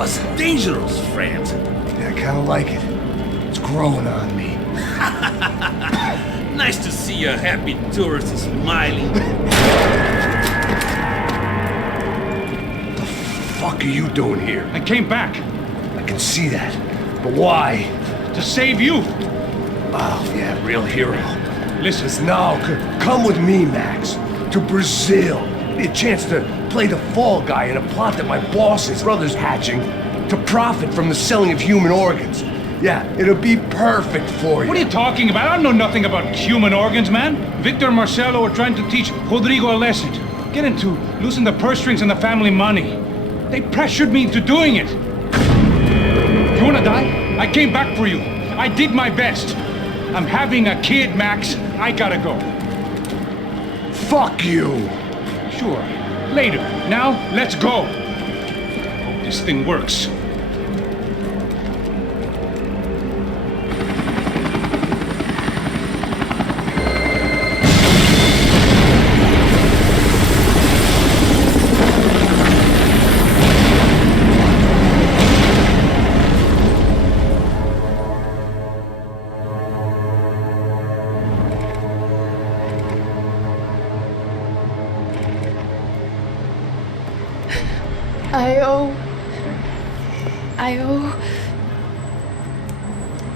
was dangerous, friend. Yeah, I kinda like it. It's growing on me. Nice to see a happy tourist smiling. What the fuck are you doing here? I came back I can see that. But why? to save you. Oh, yeah, real hero. Listen, Now, come with me, Max. To Brazil. Be a chance to play the fall guy in a plot that my boss's brother's hatching to profit from the selling of human organs. Yeah, it'll be perfect for you. what are you talking about? I know nothing about human organs, man. Victor and Marcelo are trying to teach Rodrigo a lesson. Get into losing the purse strings and the family money. They pressured me into doing it. You wanna die? I came back for you. I did my best. I'm having a kid, Max. I gotta go. Fuck you! Sure. Later. Now, let's go. Hope this thing works.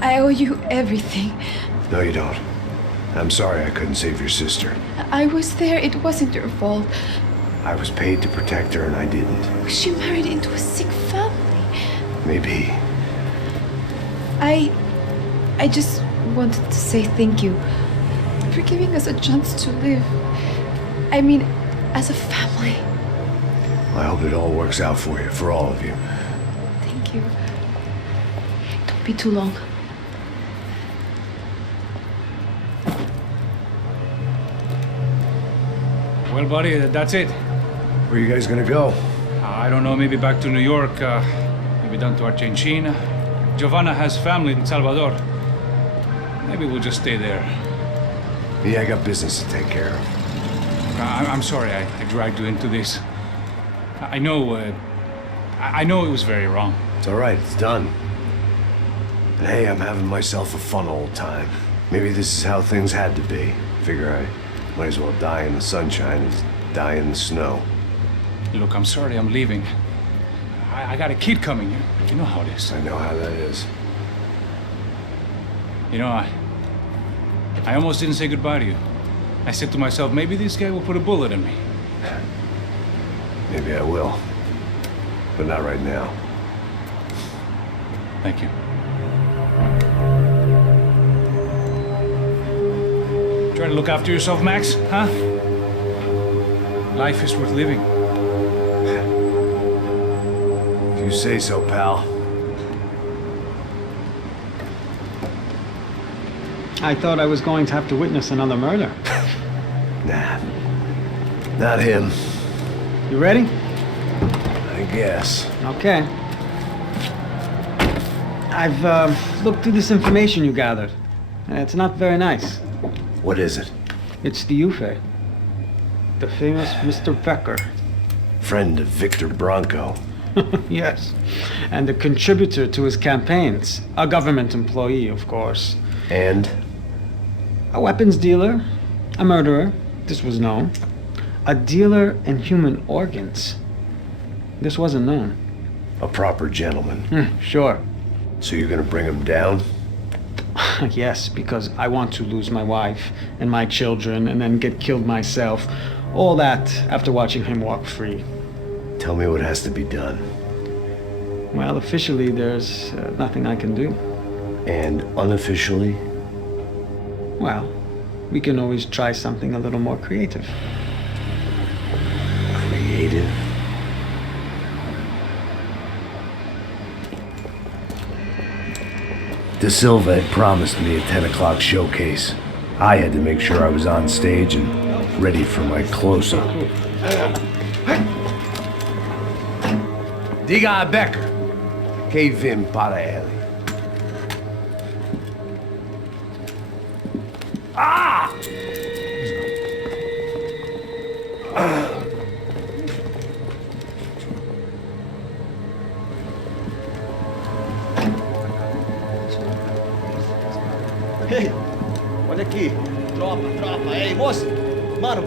I owe you everything. No, you don't. I'm sorry I couldn't save your sister. I was there. It wasn't your fault. I was paid to protect her and I didn't. She married into a sick family. Maybe. I just wanted to say thank you for giving us a chance to live. I mean, as a family. I hope it all works out for you, for all of you. Thank you. Don't be too long. Well, buddy, that's it. Where are you guys gonna go? I don't know, maybe back to New York, maybe down to Argentina. Giovanna has family in Salvador. Maybe we'll just stay there. Yeah, I got business to take care of. I'm sorry I dragged you into this. I know it was very wrong. It's all right, it's done. But hey, I'm having myself a fun old time. Maybe this is how things had to be. Figure I might as well die in the sunshine as die in the snow. Look, I'm sorry I'm leaving. I got a kid coming. You know how it is. I know how that is. You know, I almost didn't say goodbye to you. I said to myself, maybe this guy will put a bullet in me. Maybe I will. But not right now. Thank you. Try to look after yourself, Max, huh? Life is worth living. If you say so, pal. I thought I was going to have to witness another murder. Nah. Not him. You ready? I guess. Okay. I've looked through this information you gathered. And it's not very nice. What is it? It's the Ufe. The famous Mr. Becker. Friend of Victor Bronco. Yes. And a contributor to his campaigns. A government employee, of course. And? A weapons dealer. A murderer. This was known. A dealer in human organs. This wasn't known. A proper gentleman. Sure. So you're gonna bring him down? Yes, because I want to lose my wife and my children and then get killed myself. All that after watching him walk free. Tell me what has to be done. Well, officially, there's nothing I can do. And unofficially? Well, we can always try something a little more creative. Creative? De Silva had promised me a 10 o'clock showcase. I had to make sure I was on stage and ready for my close-up. Diga a Becker. Que vim para ele. Ah! aqui. Tropa. Ei, moço. Mano,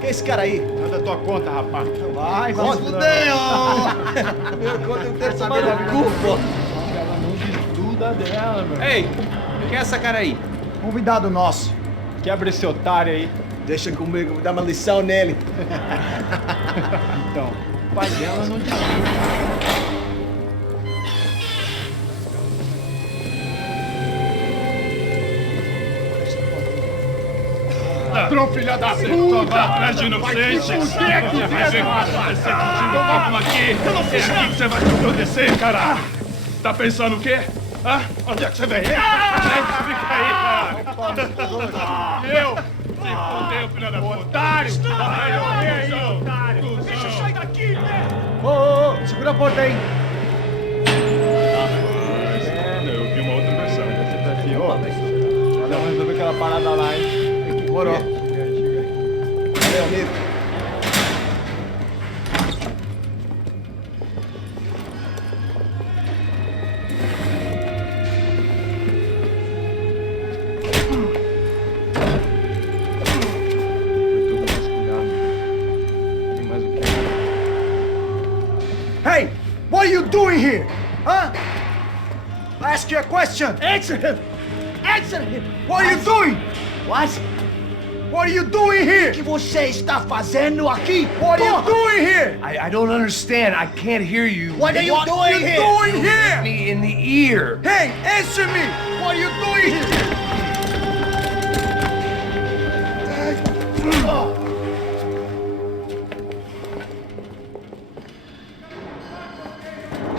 quem é esse cara aí? Manda tua conta, rapaz. Vai, conta. Fudeu! Meu conta eu quero tomar no cu, pô. Ela não desgruda dela, meu. Ei, quem é essa cara aí? Convidado nosso. Quebra esse otário aí. Deixa comigo, vou dar uma lição nele. Então, o pai dela não desgruda. Ladrão, filha da puta! Vai atrás de inocente! O que é que fez, Vamos aqui! Eu não fiz nada! Você vai te acontecer, cara! Tá pensando o quê? Hã? Onde é que você vem? Fica aí, cara! Eu? Se fodeu, filha da puta! Otário! Otário! Deixa eu sair daqui, né? Ô, segura a porta aí. Eu vi uma outra versão. Vamos resolver aquela parada lá, hein? Morou. Valeu, amigo. Hey, what are you doing here? Huh? I ask you a question. Answer him. Answer him. What are you doing? What? What are you doing here? O que você está fazendo aqui? What are you doing here? I don't understand. I can't hear you. What are you doing What are you here? doing Hit here? me in the ear. Hey, answer me. What are you doing here?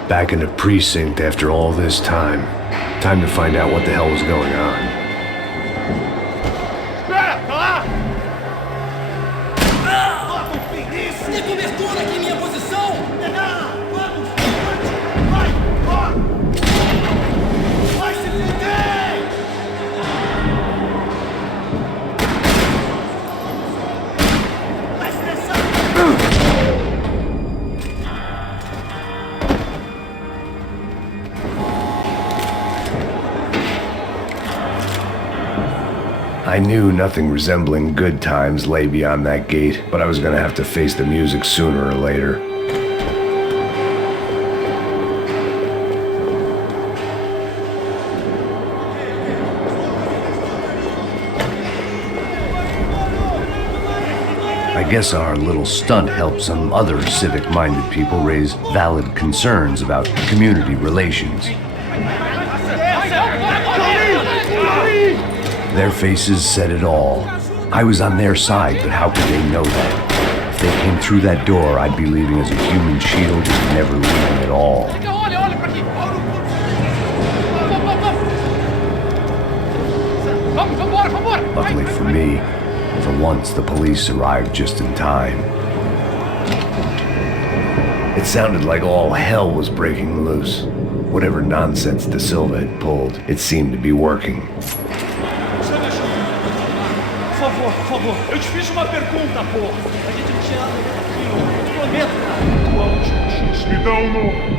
Back in the precinct after all this time. Time to find out what the hell was going on. Tem cobertura aqui em minha posição! Vamos! Vai se fuder! Vai estressar! I knew nothing resembling good times lay beyond that gate, but I was gonna have to face the music sooner or later. I guess our little stunt helped some other civic-minded people raise valid concerns about community relations. Their faces said it all. I was on their side, but how could they know that? If they came through that door, I'd be leaving as a human shield and never leaving at all. Olha pra aqui! Vambora! Luckily for me, for once the police arrived just in time. It sounded like all hell was breaking loose. Whatever nonsense De Silva had pulled, it seemed to be working. Por favor, eu te fiz uma pergunta, pô. A gente não tinha nada aqui, eu prometo. Tua última chance, me dá um novo.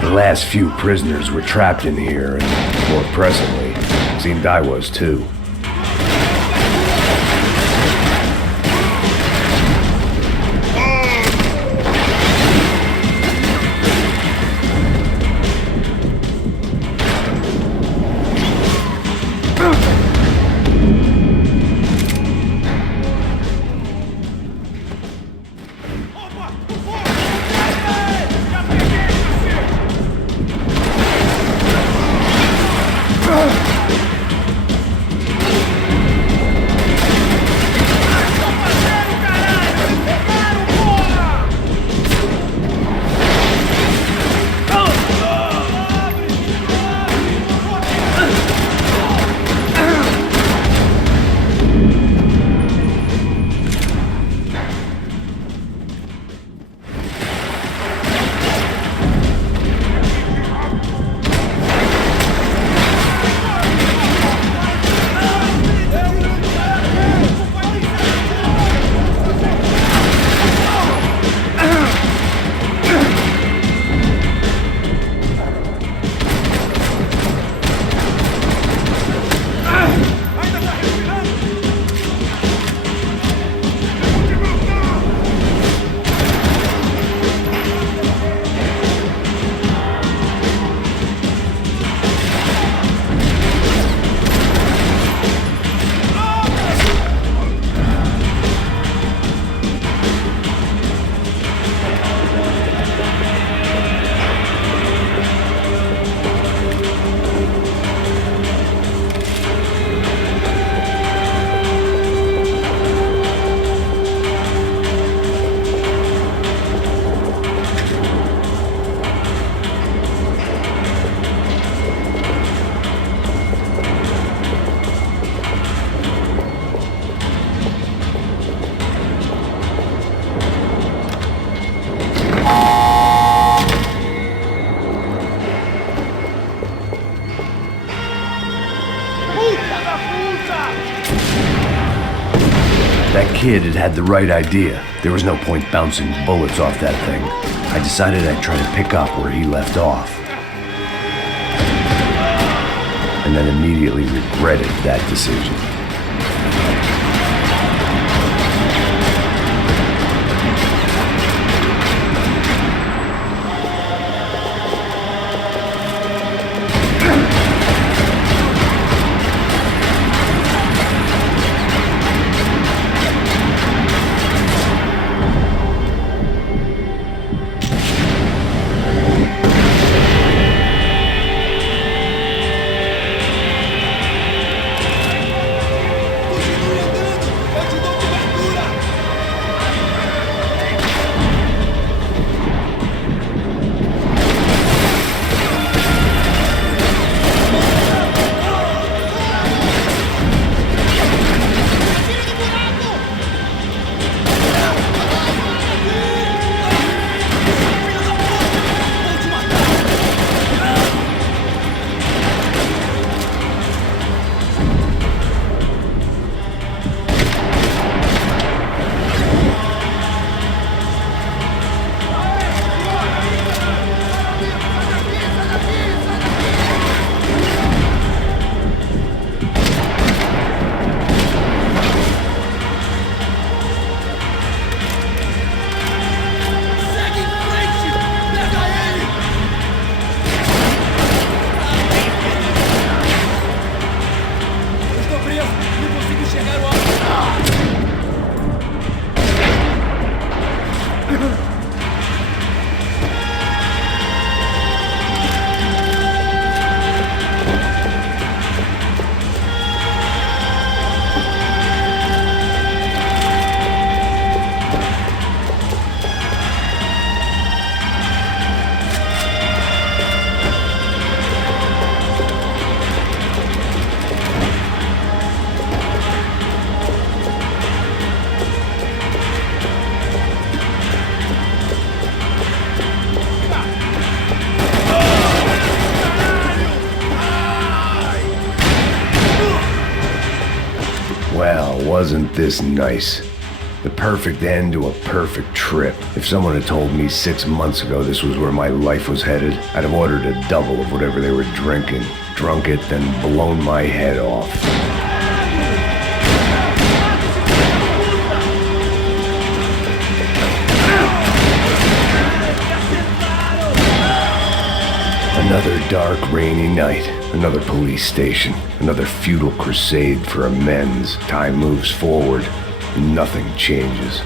The last few prisoners were trapped in here, and more presently, seemed I was too. That kid had the right idea. There was no point bouncing bullets off that thing. I decided I'd try to pick up where he left off. And then immediately regretted that decision. Well, wasn't this nice? The perfect end to a perfect trip. If someone had told me 6 months ago this was where my life was headed, I'd have ordered a double of whatever they were drinking, drunk it, then blown my head off. Another dark, rainy night. Another police station. Another futile crusade for amends. Time moves forward. Nothing changes.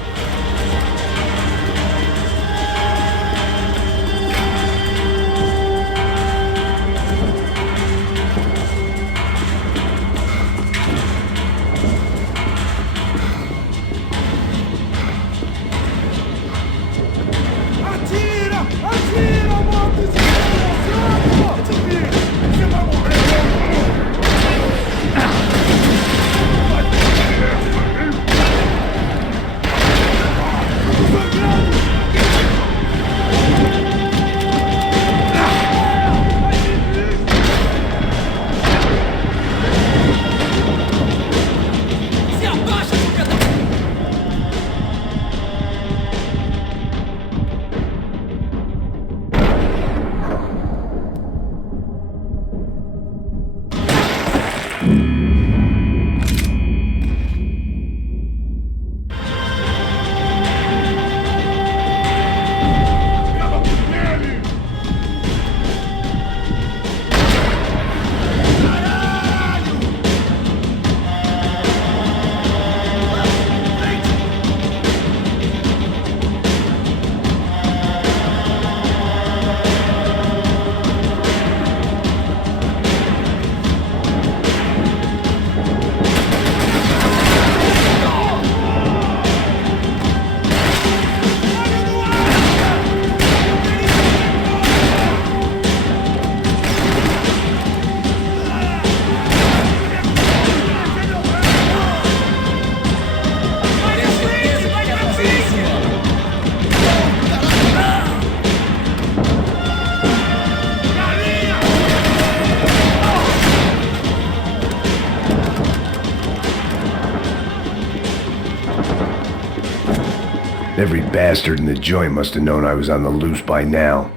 Every bastard in the joint must have known I was on the loose by now.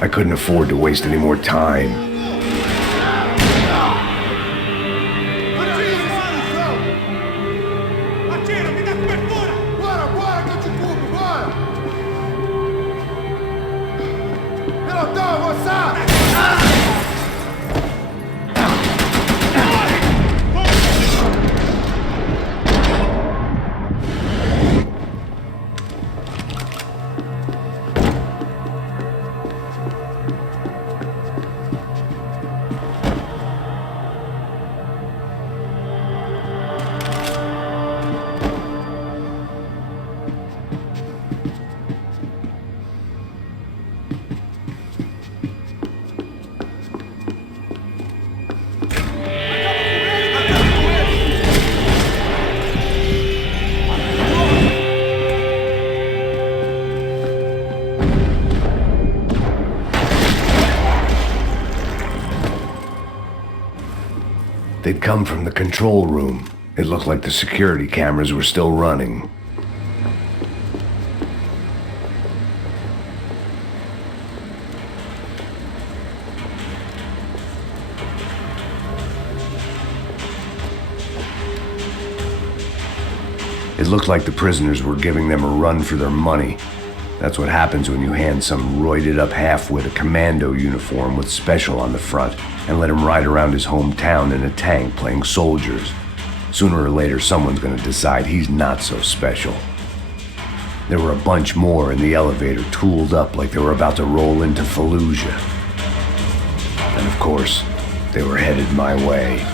I couldn't afford to waste any more time. They'd come from the control room. It looked like the security cameras were still running. It looked like the prisoners were giving them a run for their money. That's what happens when you hand some roided-up half-wit a commando uniform with special on the front and let him ride around his hometown in a tank playing soldiers. Sooner or later, someone's gonna decide he's not so special. There were a bunch more in the elevator, tooled up like they were about to roll into Fallujah. And of course, they were headed my way.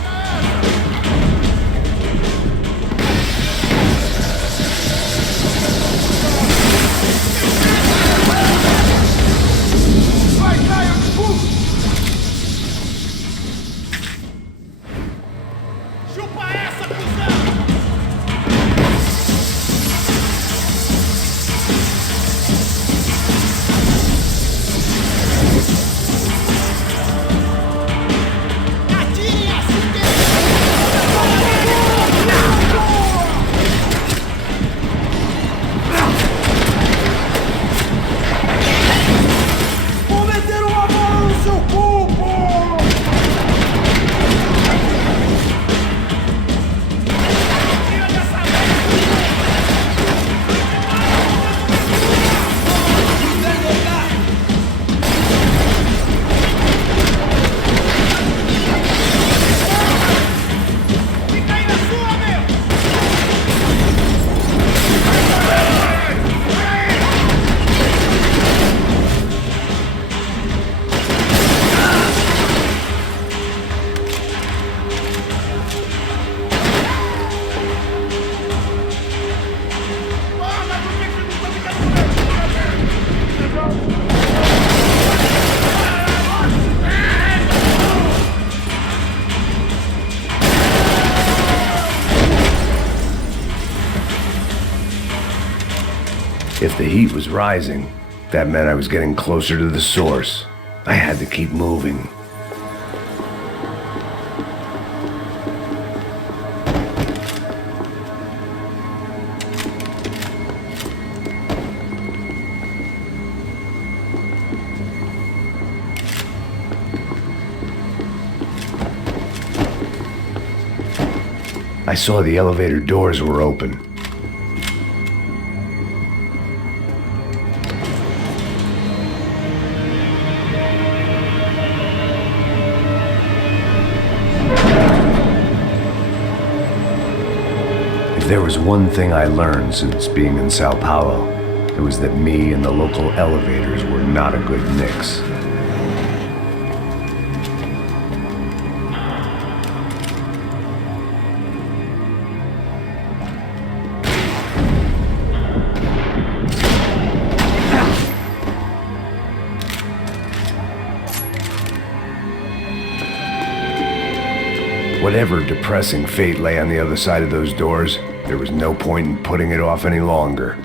If the heat was rising, that meant I was getting closer to the source. I had to keep moving. I saw the elevator doors were open. If there was one thing I learned since being in Sao Paulo, it was that me and the local elevators were not a good mix. Whatever depressing fate lay on the other side of those doors, there was no point in putting it off any longer.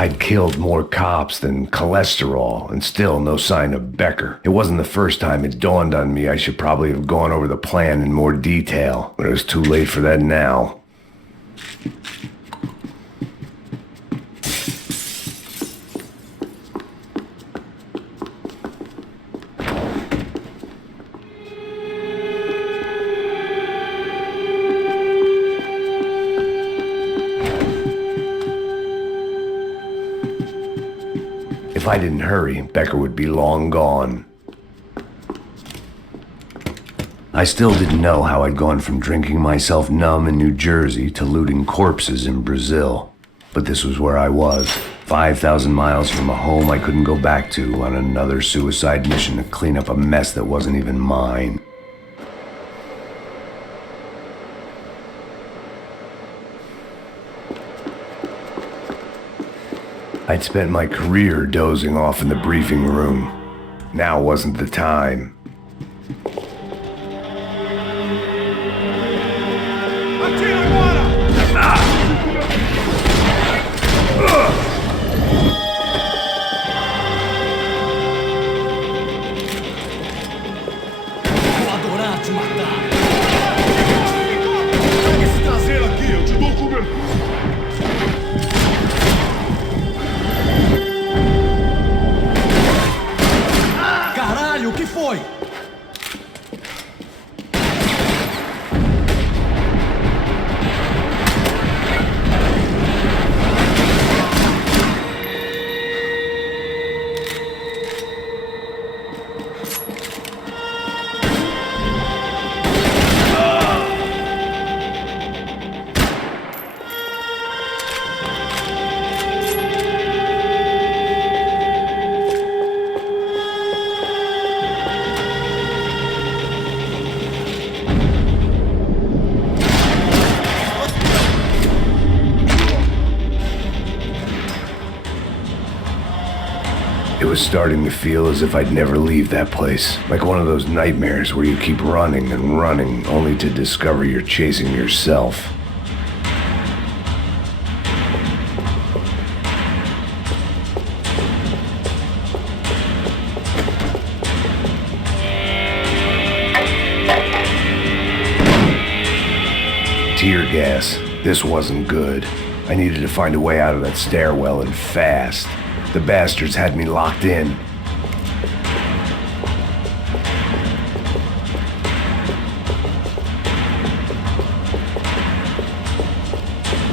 I'd killed more cops than cholesterol, and still no sign of Becker. It wasn't the first time it dawned on me I should probably have gone over the plan in more detail, but it was too late for that now. If I didn't hurry, Becker would be long gone. I still didn't know how I'd gone from drinking myself numb in New Jersey to looting corpses in Brazil. But this was where I was, 5,000 miles from a home I couldn't go back to on another suicide mission to clean up a mess that wasn't even mine. I'd spent my career dozing off in the briefing room. Now wasn't the time. Vou adorar te matar. Pega esse traseiro aqui, eu te dou cobertura. Caralho, o que foi? It was starting to feel as if I'd never leave that place. Like one of those nightmares where you keep running and running, only to discover you're chasing yourself. Tear gas. This wasn't good. I needed to find a way out of that stairwell and fast. The bastards had me locked in.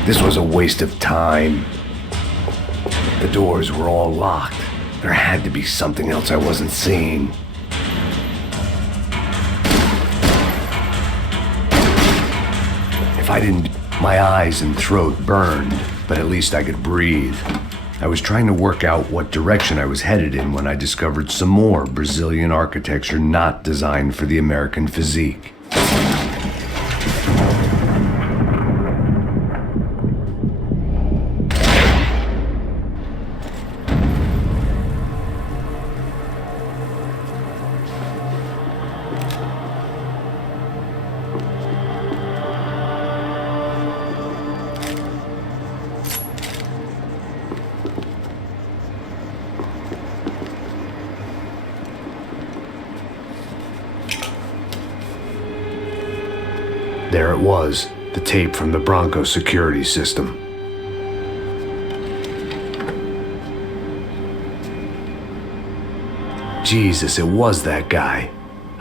This was a waste of time. The doors were all locked. There had to be something else I wasn't seeing. If I didn't, my eyes and throat burned, but at least I could breathe. I was trying to work out what direction I was headed in when I discovered some more Brazilian architecture not designed for the American physique. There it was, the tape from the Bronco security system. Jesus, it was that guy.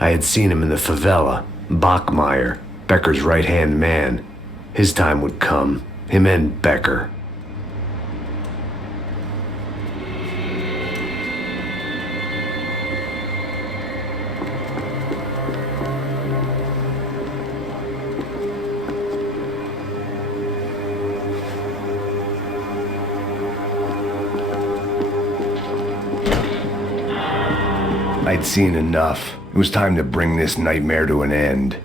I had seen him in the favela, Bachmeyer, Becker's right-hand man. His time would come, him and Becker. I'd seen enough. It was time to bring this nightmare to an end.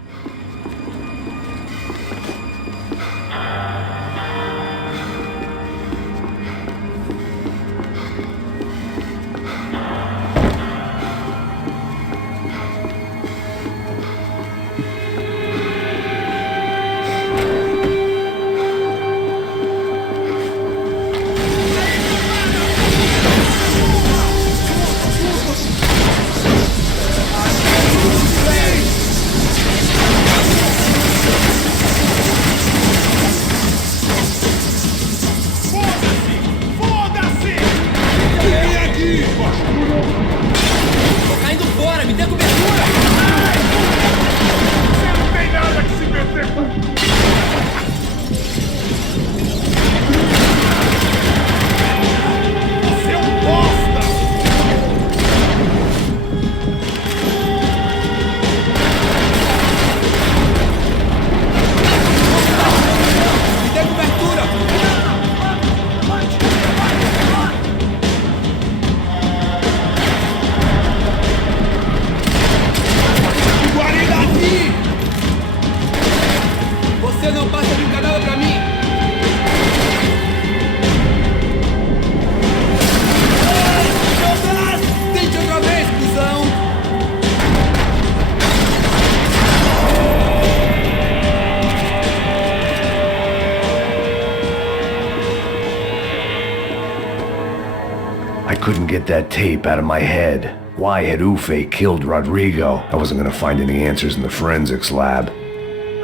couldn't get that tape out of my head. Why had Ufe killed Rodrigo? I wasn't gonna find any answers in the forensics lab.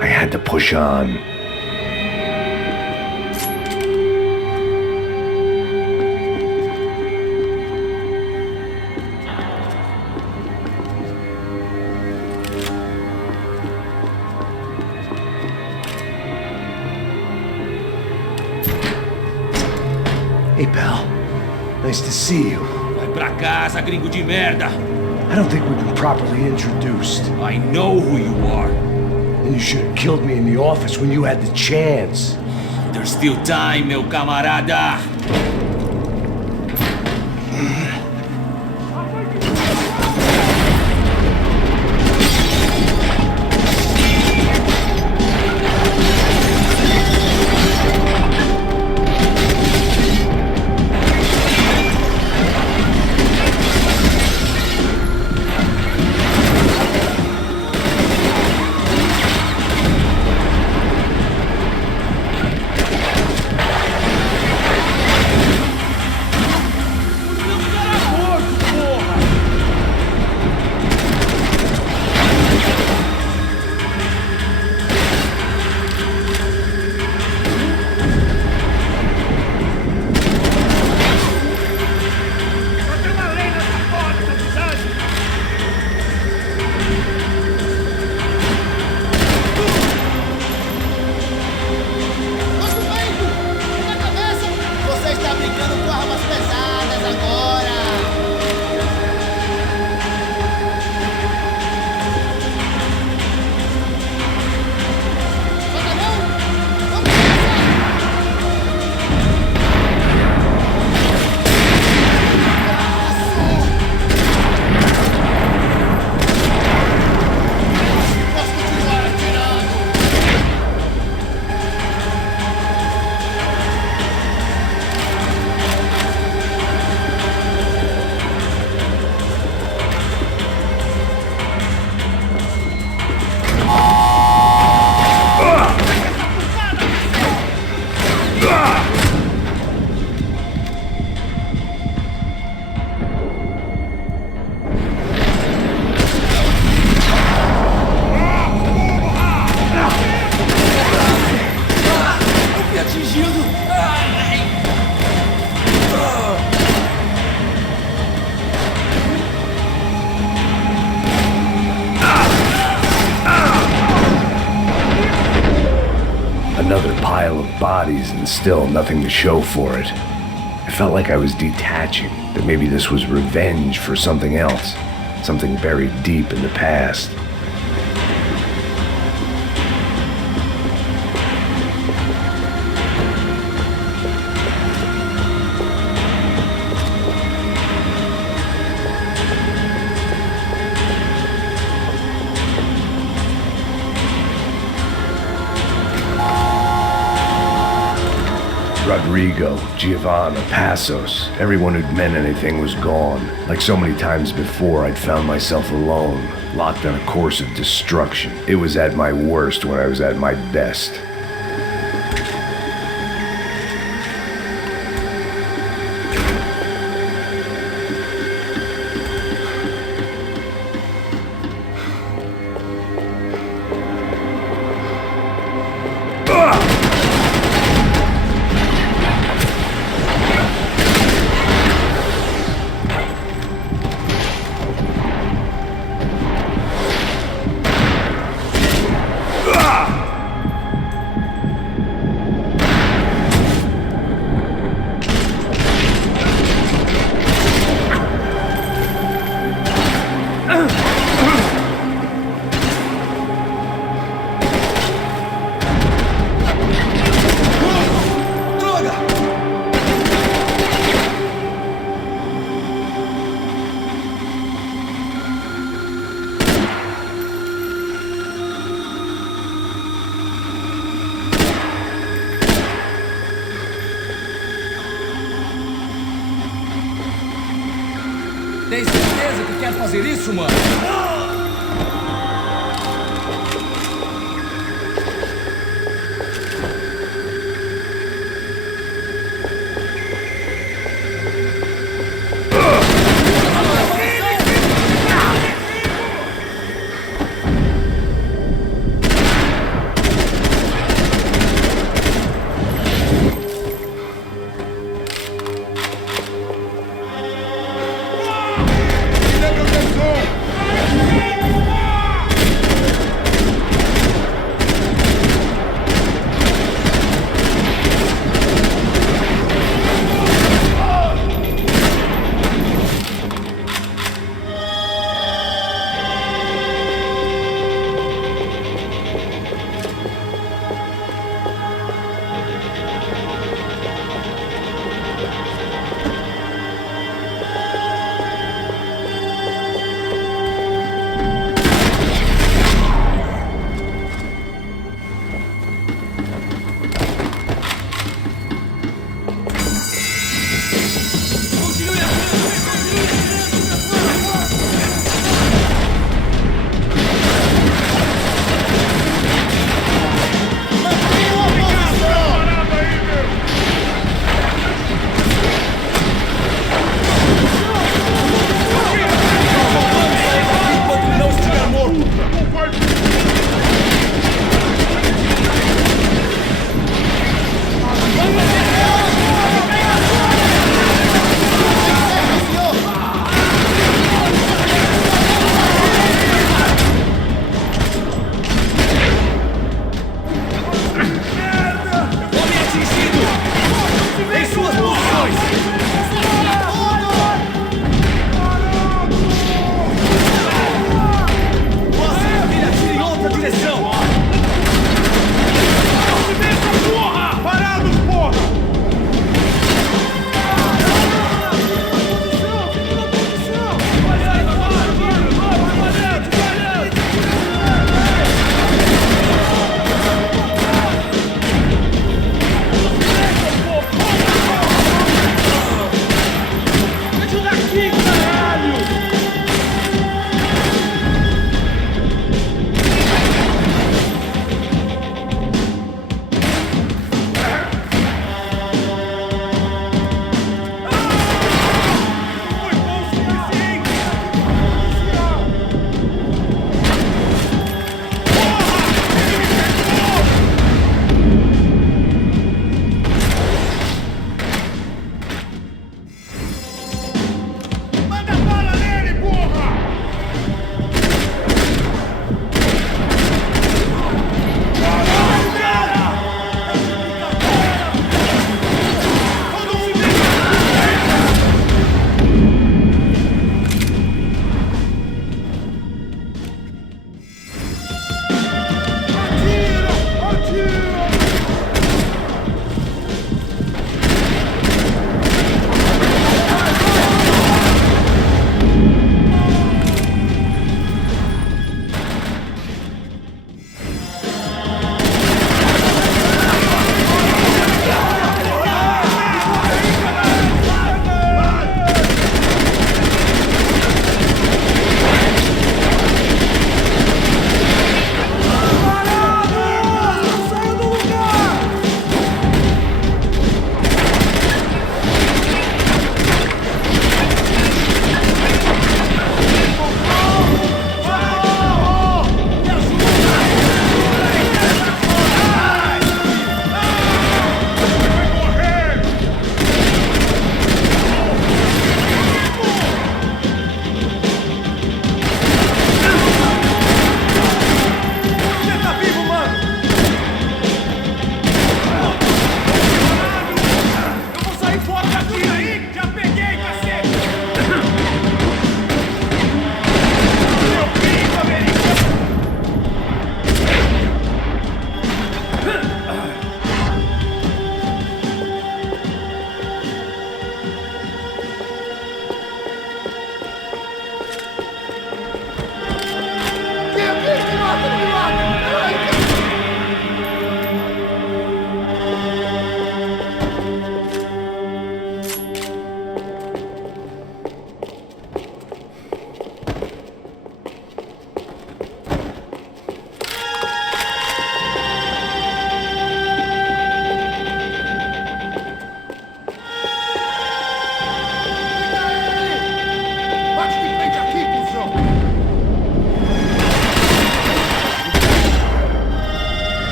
I had to push on. Hey, pal. Nice to see you. Vai pra casa, gringo de merda. I don't think we've been properly introduced. I know who you are. And you should have killed me in the office when you had the chance. There's still time, meu camarada. Another pile of bodies and still nothing to show for it. I felt like I was detaching, that maybe this was revenge for something else, something buried deep in the past. Rodrigo, Giovanna, Passos, everyone who'd meant anything was gone. Like so many times before, I'd found myself alone, locked on a course of destruction. It was at my worst when I was at my best. Tem certeza que quer fazer isso, mano?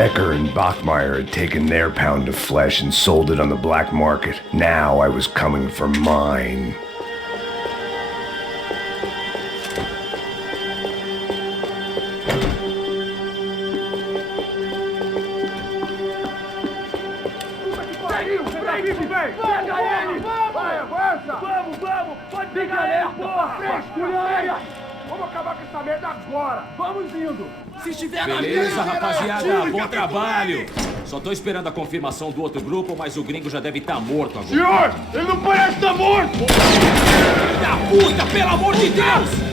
Becker and Bachmeyer had taken their pound of flesh and sold it on the black market. Now I was coming for mine. Pode pegar ele, porra! Frescura! Vamos acabar com essa merda agora! Vamos indo! Se estiver na Beleza, rapaziada, bom trabalho. Só tô esperando a confirmação do outro grupo, mas o gringo já deve estar morto agora. Senhor, ele não parece estar morto! Filho da puta, pelo amor de Deus!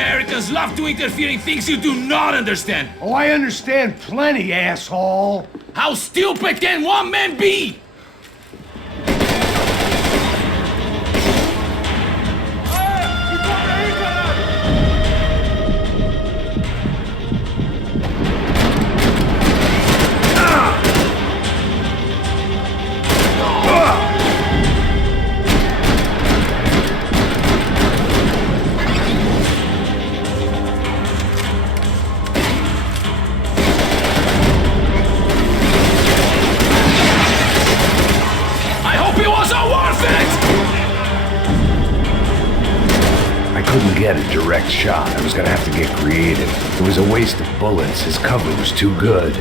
Americans love to interfere in things you do not understand. Oh, I understand plenty, asshole. How stupid can one man be? Couldn't get a direct shot. I was gonna have to get creative. It was a waste of bullets. His cover was too good.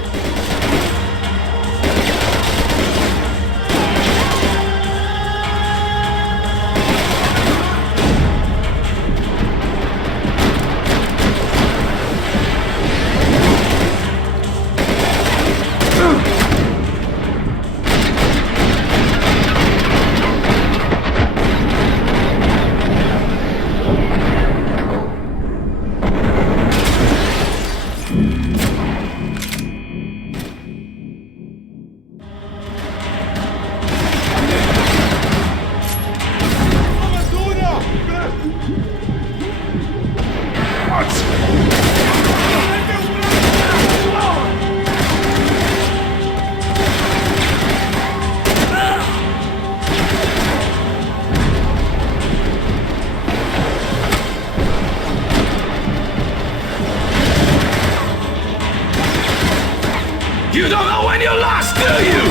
You don't know when you lost, do you?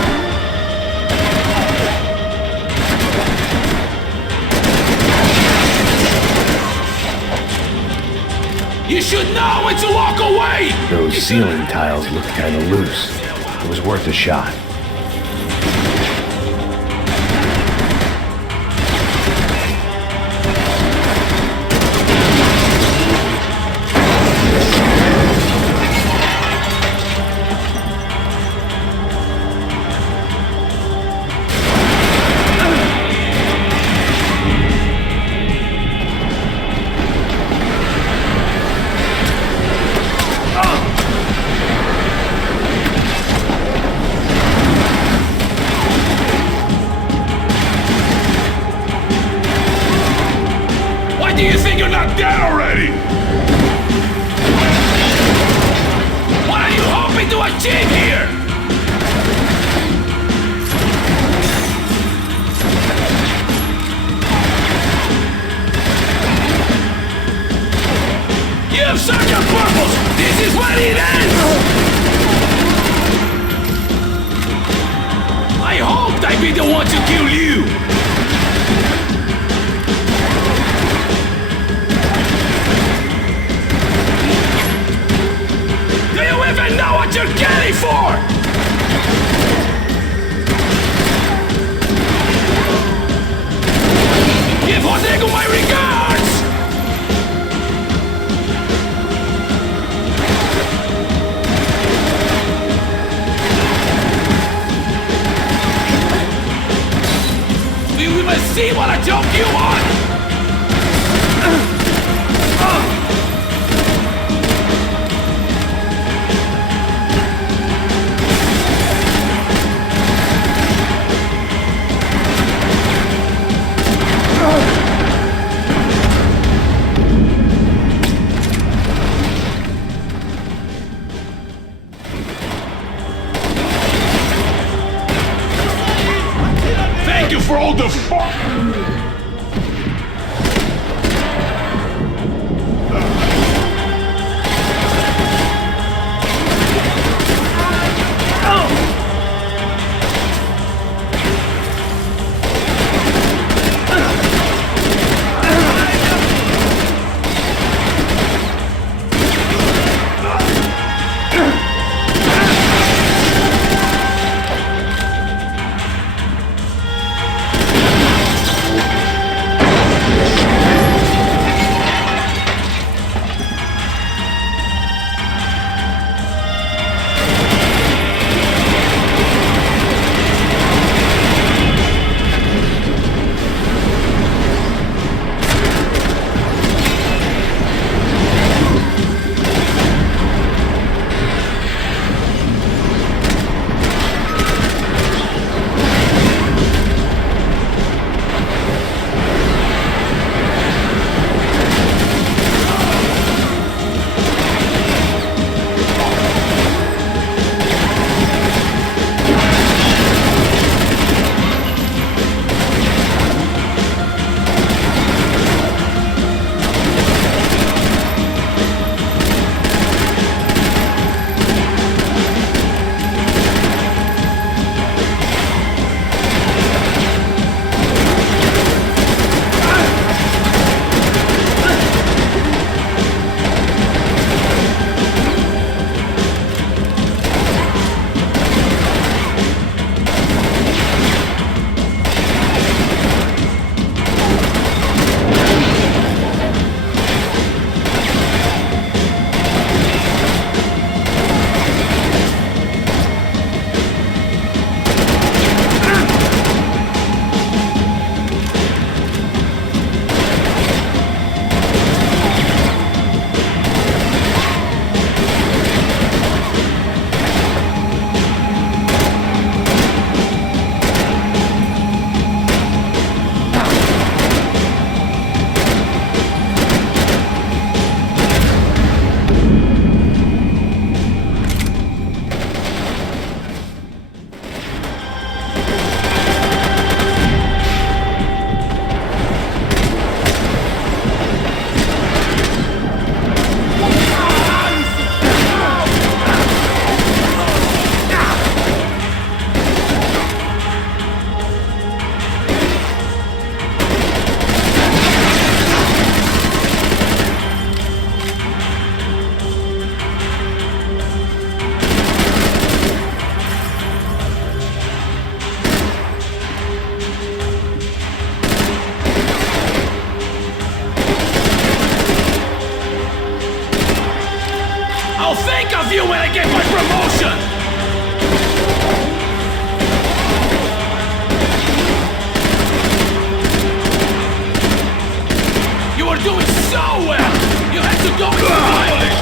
You should know when to walk away! Those ceiling tiles looked kinda loose. It was worth a shot. Do you think you're not dead already? What are you hoping to achieve here? You've served your purpose! This is where it ends! I hoped I'd be the one to kill you! Know what you're getting for! Give Rodrigo my regards! We must see what a joke you are! Thank you for all the fun! I'll think of you when I get my promotion! You were doing so well! You had to go into violence!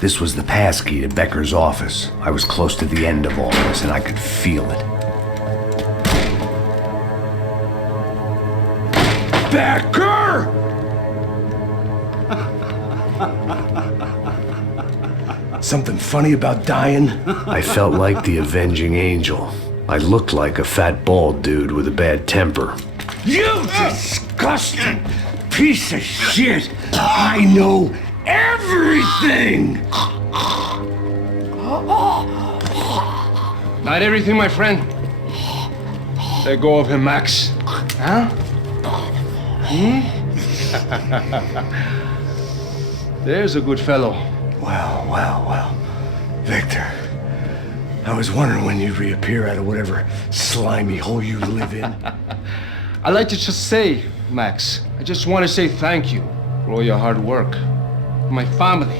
This was the passkey to Becker's office. I was close to the end of all this, and I could feel it. Becker! Something funny about dying? I felt like the avenging angel. I looked like a fat bald dude with a bad temper. You disgusting piece of shit! I know everything! Not everything, my friend. Let go of him, Max. Huh? There's a good fellow. Well. Victor, I was wondering when you'd reappear out of whatever slimy hole you live in. I'd like to just say, Max, I just want to say thank you for all your hard work, for my family,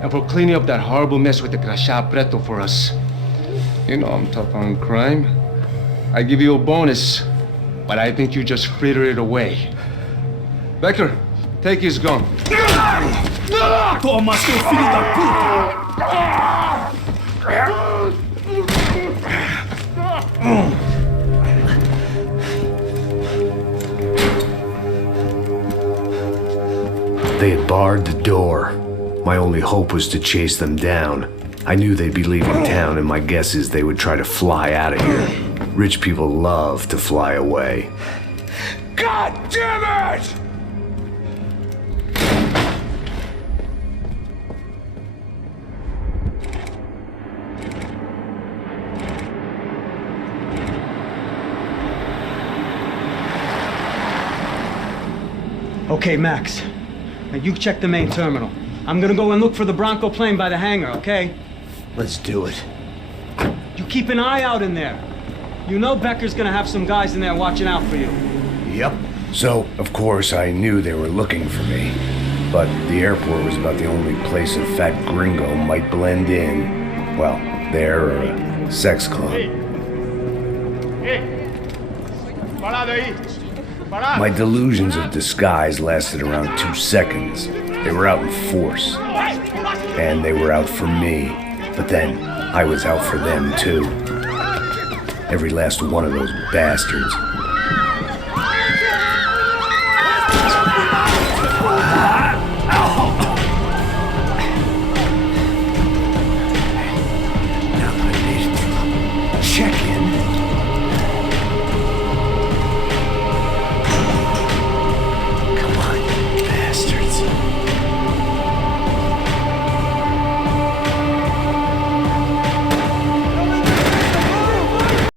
and for cleaning up that horrible mess with the Crachá Preto for us. You know I'm tough on crime. I give you a bonus, but I think you just frittered it away. Becker, take his gun. Toma, seu filho da puta! barred the door. My only hope was to chase them down. I knew they'd be leaving town, and my guess is they would try to fly out of here. Rich people love to fly away. God damn it! Okay, Max. Now you check the main terminal. I'm gonna go and look for the Bronco plane by the hangar, okay? Let's do it. You keep an eye out in there. You know Becker's gonna have some guys in there watching out for you. Yep. So, of course, I knew they were looking for me. But the airport was about the only place a fat gringo might blend in. Well, there or a sex club. My delusions of disguise lasted around 2 seconds. They were out in force. And they were out for me. But then, I was out for them too. Every last one of those bastards.